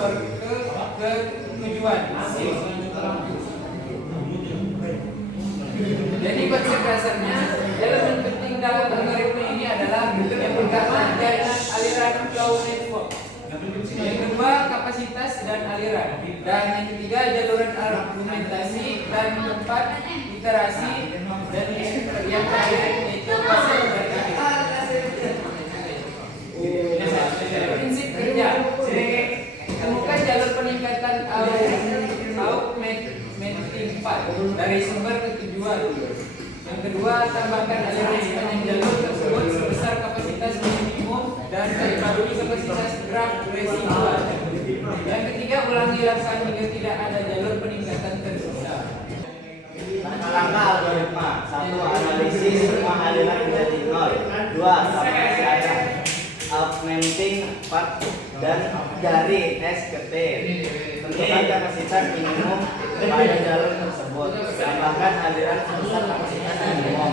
ke tujuan. Jadi konsep dasarnya elemen penting dalam algoritma ini adalah yang pertama jaringan aliran flow network, yang kedua kapasitas dan aliran, dan yang ketiga jaluran argumentasi, dan yang keempat iterasi, dan yang terakhir itu proses berpikir. Prinsip kerja: temukan jalur peningkatan augmenting path dari sumber ke tujuan. Yang kedua, tambahkan aliran sepanjang jalur tersebut sebesar kapasitas minimum dan perbarui kapasitas graf residual. Yang ketiga, ulangi lakukan hingga tidak ada jalur peningkatan tersisa. Langkah algoritma: 1. Analisis semua aliran menjadi 0. 2. Kalkulasi aliran augmenting path dan dari S ke T. Tentukan kapasitas minimum pada jalur tersebut. Tambahkan aliran sebesar kapasitas minimum.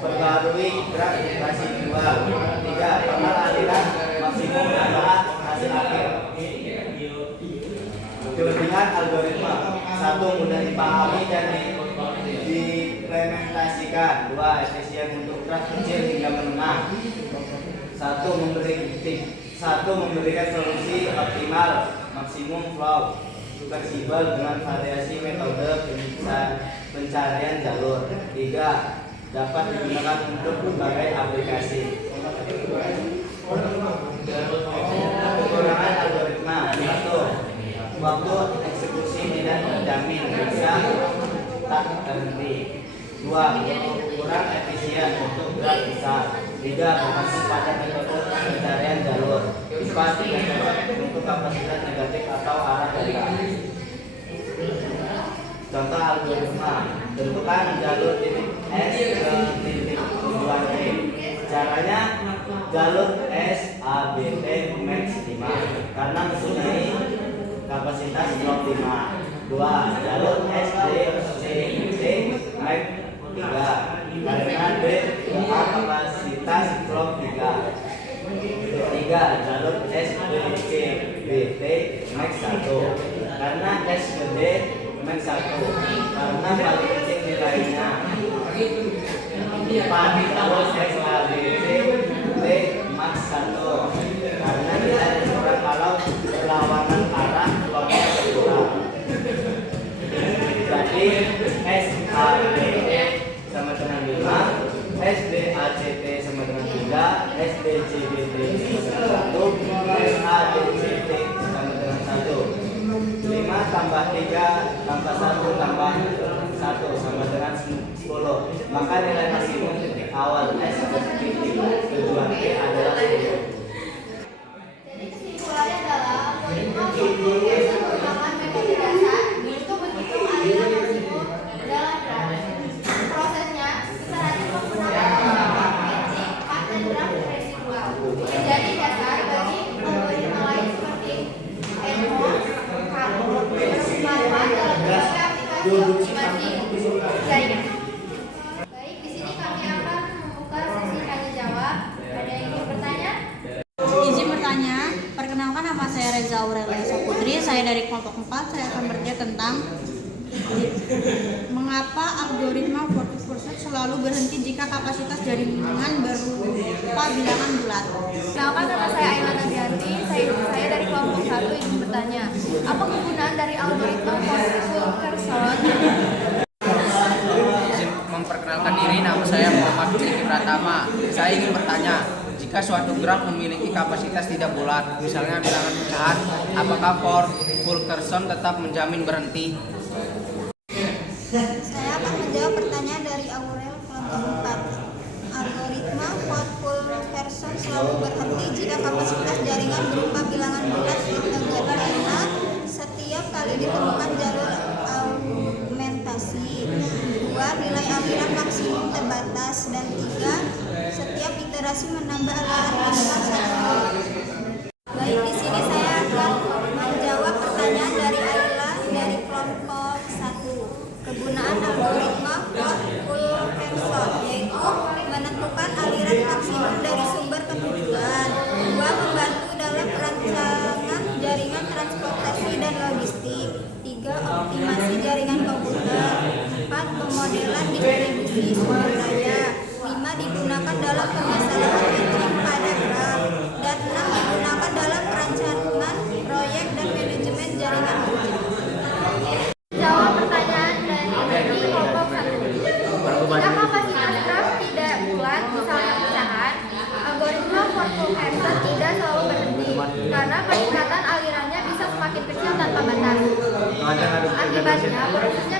Perbarui graf residual. 3. Total aliran maksimum adalah hasil akhir. Kelebihan algoritma: 1. Mudah dipahami dan diimplementasikan. 2. Efisien untuk graf kecil hingga menengah. 1. Memberikan solusi optimal maksimum flow, fleksibel dengan variasi metode pencarian jalur. 3. Dapat digunakan untuk berbagai aplikasi. Kekurangan algoritma: 1. Waktu eksekusi tidak terjamin, bisa tak berhenti. 2. Kurang efisien untuk graf besar. 3. Bergantung pada metode pencarian jalur. 4. Tidak dapat untuk kapasitas negatif atau arah data. Contoh algoritma: tentukan jalur titik S ke titik tujuan T. Caranya, jalur S A B T max 5 karena mempunyai kapasitas drop 5. 2. Jalur S D C T max 3 karena D A kapasitas drop 3. 3. Jalur S B K B T max 1 karena S ke D max 1 karena paling kecil nilainya. 4. Jalur S A B C T max 1 karena nilai kurang kalau berlawanan arah flownya berkurang. Jadi S A B T sama dengan 5, S D A C T sama dengan 3, S D C B T sama dengan 1, S A D C T sama dengan 1. 5 tambah 3 tambah 1 tambah 1 sama dengan 10. Maka nilai maksimum titik awal S ke titik tujuan T adalah 10. Jadi kesimpulannya adalah algoritma Fourier merupakan metode dasar untuk menghitung aliran maksimum dalam graf. Prosesnya secara menggunakan augmenting path dan graf residual menjadi dasar bagi algoritma lain seperti NMOS, bermanfaat dalam berbagai aplikasi optimasi jaringan. Baik, di sini kami akan membuka sesi tanya jawab. Ada yang ingin bertanya? Izin bertanya, perkenalkan nama saya Reza Aurelia Saputri, saya dari kelompok 4, saya akan bertanya tentang mengapa algoritma Fourier selalu berhenti jika kapasitas jaringan berupa bilangan bulat. Kenalkan, nama saya Ayla Nabianti, saya dari kelompok 1 ingin bertanya, apa kegunaan dari algoritma Fourier? Memperkenalkan diri, nama saya Muhammad Rizky Pratama. Saya ingin bertanya, jika suatu graf memiliki kapasitas tidak bulat, misalnya bilangan pecahan, apakah Fulkerson tetap menjamin berhenti? Saya akan menjawab pertanyaan dari Aurel kelompok 4. Algoritma Fulkerson selalu berhenti jika kapasitas jaringan berupa bilangan bulat rectangle karena setiap kali ditemukan jalur augmentasi. 2. Nilai aliran maksimum terbatas. Dan 3. Setiap iterasi menambah aliran minimal 1. Baik, di sini saya akan menjawab pertanyaan dari Ayla dari kelompok 1. Kegunaan algoritma Fulkerson yaitu menentukan aliran maksimum dari sumber ke tujuan. 2. Membantu dalam perancangan jaringan transportasi. 3. Optimasi jaringan komputer. 4. Pemodelan distribusi sumber daya. 5. Digunakan dalam permasalahan matching pada graf. Dan 6. Digunakan dalam perencanaan proyek dan manajemen jaringan kerja. Jawab pertanyaan dari kelompok 1. Jika kapasitas graf tidak bulat, misalnya pecahan, algoritma Ford-Fulkerson tidak selalu berhenti karena peningkatan alirannya bisa semakin kecil tanpa batas. Akibatnya prosesnya